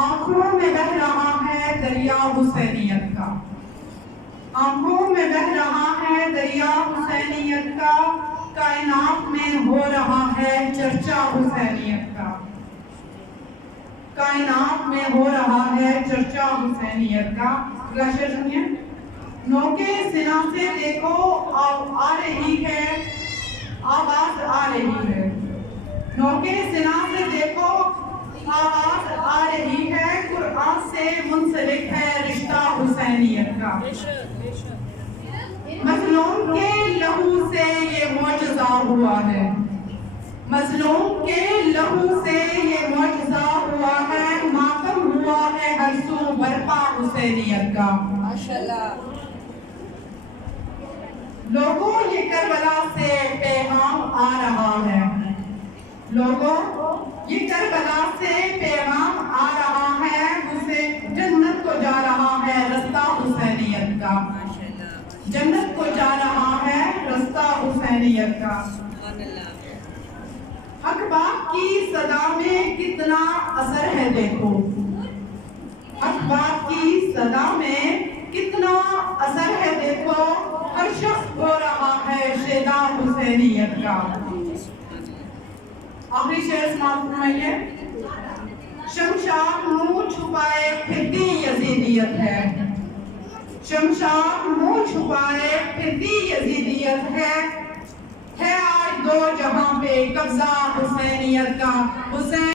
آنکھوں میں بہ رہا ہے دریا حسینیت کا، آنکھوں میں بہ رہا ہے دریا حسینیت کا، کائنات میں ہو رہا ہے چرچا حسینیت کا، کائنات میں ہو رہا ہے چرچا حسینیت کا۔ اگلا شعر سنیے۔ نوکے سنا سے دیکھو آ رہی ہے آواز، آ رہی ہے، نوکے سنا سے دیکھو آواز آ رہی ہے، قرآن سے منسلک ہے رشتہ حسینیت کا۔ مظلوم کے لہو سے یہ معجزہ ہوا ہے، مظلوم کے لہو سے یہ معجزہ ہوا ہے، ماتم ہوا ہے ہر سو برپا حسینیت کا۔ لوگوں یہ کربلا سے پیغام آ رہا ہے، لوگوں یہ کربلا سے پیغام آ رہا ہے، اسے جنت کو جا رہا ہے رستہ حسینیت کا، جنت کو جا رہا ہے رستہ حسینیت کا۔ حق بات کی صدا میں کتنا اثر ہے دیکھو، حق بات کی صدا میں کتنا اثر ہے دیکھو، ہر شخص ہو رہا ہے شیدا حسینیت کا۔ آخری شعر سماعت فرمائیے۔ شمشاد منہ چھپائے پھرتی یزیدیت ہے، شمشاد منہ چھپائے پھرتی یزیدیت ہے آج دو جہاں پہ قبضہ حسینیت کا۔ حسین